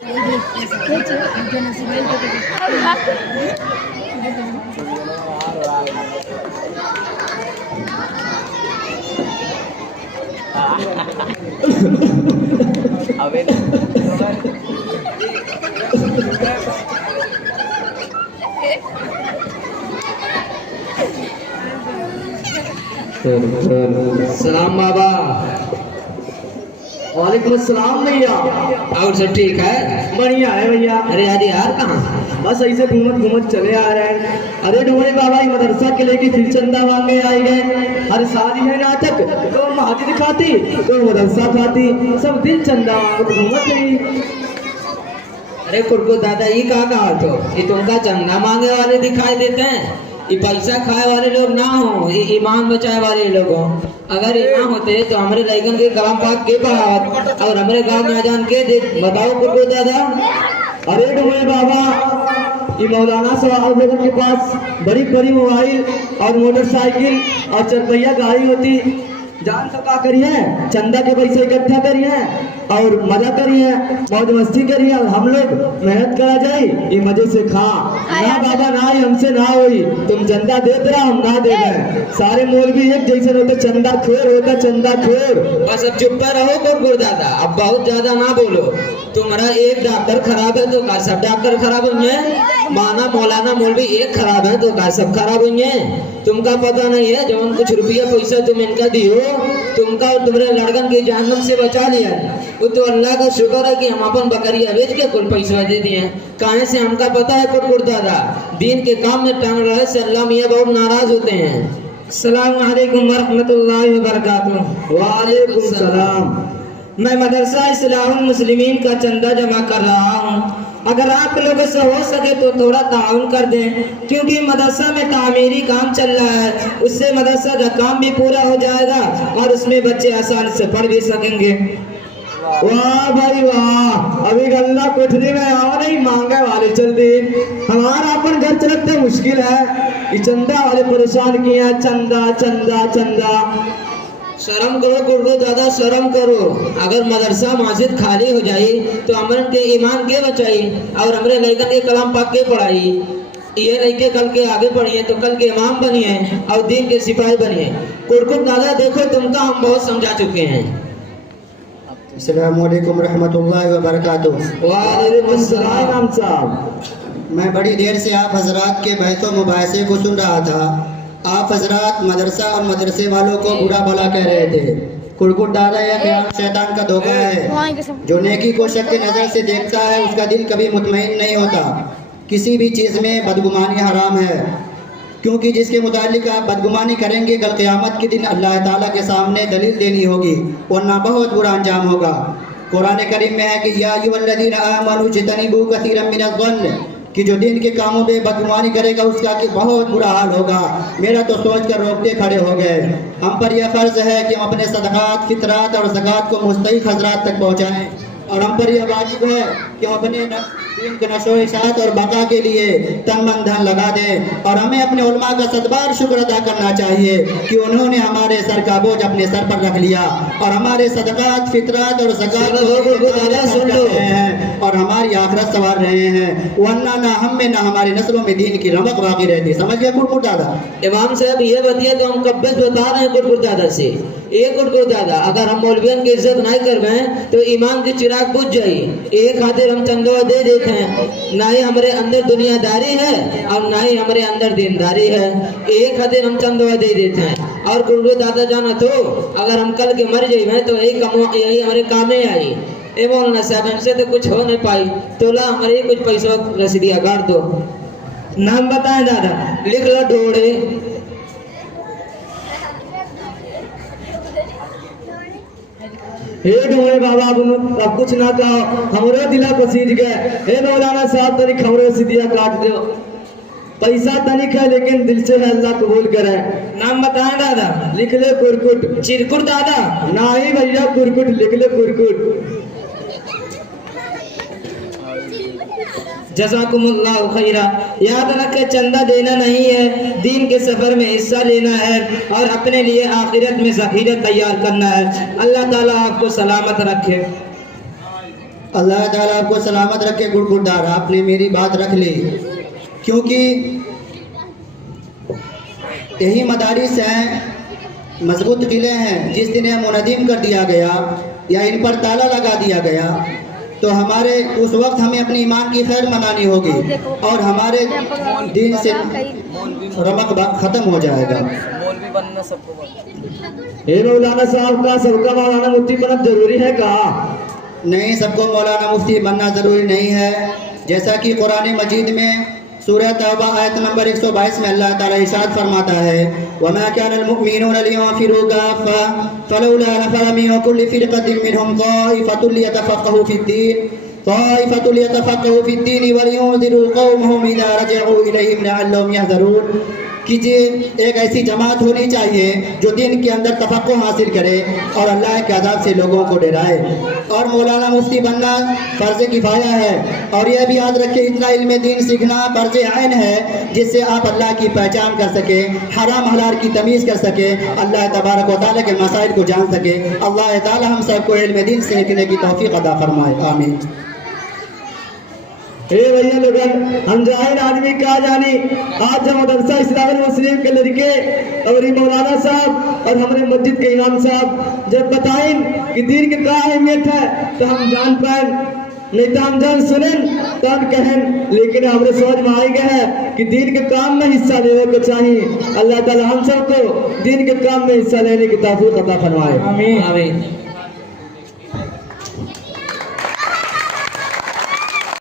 अबे सलाम बाबा। वालेकुम अस्सलाम भैया। और सब ठीक है? बढ़िया है भैया। अरे आज यार कहाँ? बस ऐसे घूमत घूमत चले आ रहे हैं। अरे ढूंढे बाबा मदरसा के लेके फिर चंदा मांगे आए गए। हर साल है नाटक, तो महाजी दिखाती तो मदरसा खाती, सब दिन चंदा मांगत घूमत रही। अरे कुरकु दादा ये कहा तो ये तुमका चंदा मांगे वाले दिखाई देते हैं, ये पैसा खाए वाले लोग ना हो, ये ईमान बचाए वाले लोग हो। अगर ये ना होते तो हमारे लड़कन के कलाम पाक के पढ़ावत और हमारे गांव में आजान के दे। बताओ कुरकु दादा। अरे ढूंढे बाबा ये मौलाना साहब लोगों के पास बड़ी बड़ी मोबाइल और मोटरसाइकिल और चरपहिया गाड़ी होती, जान तो का करिए, चंदा के पैसे इकट्ठा करिए और मजा करिए, मौज मस्ती करिए और हम लोग मेहनत करा जाए, ये मजे से खा ना बाबा, ना ही हमसे ना होई। तुम चंदा देते रहा, हम ना दे रहे। सारे मौलवी एक जैसे होते, चंदा खोर होता, चंदा खोर। बस अब चुप पर रहो कुरकुर दादा, अब बहुत ज्यादा ना बोलो। तुम्हारा एक डॉक्टर खराब है तो का सब डॉक्टर खराब होंगे? माना मौलाना मौलवी एक खराब है तो का सब खराब होंगे? तुमका पता नहीं है जब कुछ रुपया पैसा तुम इनका दियो, तुमका और तुम्हारे लड़कन के जहन्नम से बचा लिया। वो तो अल्लाह का शुक्र है कि हम अपन बकरिया बेच के कुल पैसा दे दिए। कहाँ से हमका पता है कुरकुर दादा, दीन के काम में टांग रहे से अल्लाह मियाँ बहुत नाराज होते हैं। अस्सलाम वालेकुम वरहमतुल्लाहि वबरकातुहू। वालेकुम सलाम। मैं मदरसा इस्लाहुल मुस्लिमीन का चंदा जमा कर रहा हूँ। अगर आप लोगों से हो सके तो थोड़ा ताउन कर दें, क्योंकि मदरसा में तामीरी काम चल रहा है। उससे मदरसा का काम भी पूरा हो जाएगा और उसमें बच्चे आसानी से पढ़ भी सकेंगे। वाह भाई वाह, अभी गल्ला कोठरी में आओ नहीं मांगे वाले चल दिन, हमारा अपन घर चलते मुश्किल है, ये चंदा वाले परेशान किए हैं, चंदा चंदा चंदा। शर्म करो कुरकुर दादा, शर्म करो। अगर मदरसा मस्जिद खाली हो जाए तो अमन के ईमान के बचाई और हमारे लड़कन के कलाम पाक के पढ़ाई। ये लड़के कल के आगे पढ़िए तो कल के इमाम बनिए और दीन के सिपाही बनिए। कुरकुर दादा देखो तुमका हम बहुत समझा चुके हैं। अस्सलामु अलैकुम रहमतुल्लाहि व बरकातुहू। वालेकुम अस्सलाम साहब। मैं बड़ी देर से आप हजरात के बहसो मुबाहसे को सुन रहा था। आप हजरात मदरसा और मदरसे वालों को बुरा भला कह रहे थे। कुरकुर दादा यह ख्याल शैतान का धोखा है। जो नेकी को शक की नज़र से देखता है उसका दिल कभी मुतमईन नहीं होता। किसी भी चीज़ में बदगुमानी हराम है, क्योंकि जिसके मुतालिक आप बदगुमानी करेंगे कल क़यामत के दिन अल्लाह ताला के सामने दलील देनी होगी, वरना बहुत बुरा अंजाम होगा। कुरान करीम में है कि या अय्युहल्लज़ीना आमनू इज्तनिबू कसीरम मिनज़-ज़न्न, कि जो दिन के कामों में बदगुमानी करेगा उसका कि बहुत बुरा हाल होगा। मेरा तो सोच कर रोकते खड़े हो गए। हम पर यह फ़र्ज़ है कि हम अपने सदक़ात, फितरात और ज़कात को मुस्तहिक़ हज़रात तक पहुँचाएँ, और हम पर यह वाजिब है कि हम अपने दीन के नशो-ए-शात और बका के लिए तन मन धन लगा दें। और हमें अपने उलमा का सदबार शुक्र अदा करना चाहिए कि उन्होंने हमारे सर का बोझ अपने सर पर रख लिया और हमारे सदक़ात, फितरात और ज़कात हैं और हमारी आखिरत संवार रहे हैं, वरना ना हम में ना हमारी नस्लों में दीन की रमक बाकी रहती। समझ गया कुरकुर दादा? इमाम साहब ये बतिया तो हम कब से बता रहे हैं कुरकुर दादा से। ये कुरकुर दादा अगर हम मौलवियन की इज्जत नहीं करवें तो ईमान की चिराग बुझ जाई। एक खातिर हम चंदवा दे देते हैं, ना ही हमारे अंदर दुनियादारी है और ना ही हमारे अंदर दीनदारी है। एक खातिर हम चंदवा दे देते हैं। और कुरकुर दादा जाना तो अगर हम कल के मर जाए तो यही हमारे काम में आई। ए मौलाना साहब हमसे तो कुछ हो नहीं पाई, तो ला हमारे कुछ पैसा रसीदिया काट दो। नाम बताएं दादा। लिख लो ढोड़े। हे ढोए बाबा अब कुछ ना कहो, हमरो दिला पसीज गए। हे मौलाना साहब तनिक हमरो सीधिया काट दो। पैसा तनिक है लेकिन दिल से है, अल्लाह कबूल करे। नाम बताएं दादा। लिख ले कुरकुट। चिरकुट दादा। नहीं भैया कुरकुट लिख ले कुरकुट। जज़ाकुमुल्लाहु खैरा। याद रखें चंदा देना नहीं है, दीन के सफर में हिस्सा लेना है और अपने लिए आखिरत में ज़ख़ीरा तैयार करना है। अल्लाह ताला आपको सलामत रखे। अल्लाह ताला आपको सलामत रखे गुड़गुड़दार। आपने मेरी बात रख ली, क्योंकि यही मदारिस हैं, मजबूत किले हैं। जिस दिन यह मुनज़्ज़म कर दिया गया या इन पर ताला लगा दिया गया तो हमारे उस वक्त हमें अपने ईमान की खैर मनानी होगी और हमारे दिन से रमक ख़त्म हो जाएगा। हे मौलाना साहब का सबका मौलाना मुफ्ती बनना जरूरी है कहा? नहीं, सबको मौलाना मुफ्ती बनना ज़रूरी नहीं है। जैसा कि कुरान मजीद में सूरह तौबा आयत नंबर 122 में अल्लाह ताला इरशाद फरमाता है, वमा कानल मुमिनूना लियंफिरू काफ़्फ़ा फलौला नफ़रा मिन कुल्लि फ़िरक़तिन मिनहुम ताइफ़तुन लियतफ़क़्क़हू फ़िद्दीन वलियुनज़िरू क़ौमहुम इज़ा रजअू इलैहिम लअल्लहुम यहज़रून। कि एक ऐसी जमात होनी चाहिए जो दिन के अंदर तफक्को हासिल करे और अल्लाह के अज़ाब से लोगों को डराए। और मौलाना मुफ्ती बनना फ़र्ज़ किफ़ाया है। और यह भी याद रखें, इतना इल्म दीन सीखना फ़र्ज़ ऐन है जिससे आप अल्लाह की पहचान कर सके, हराम हलाल की तमीज़ कर सके, अल्लाह तबारक व तआला के मसाइल को जान सके। अल्लाह ताला हम सबको इल्म दीन सीखने की तौफ़ीक़ अता फरमाए, आमीन। भैया लोगन, हम जाहिर आदमी कहा जानी, आज हम मदरसा इस्लामुल मुस्लिम के लड़के और ये मौलाना साहब और हमारे मस्जिद के इमाम साहब जब बताएं कि दीन की क्या अहमियत है तो हम जान पाए, नहीं तो हम जान सुनें तो हम कहें। लेकिन हमारे समझ में आ गया है कि दीन के काम में हिस्सा लेने को चाहिए। अल्लाह ताला हम सबको दीन के काम में हिस्सा लेने की तौफीक अता फरमाए, आमीन।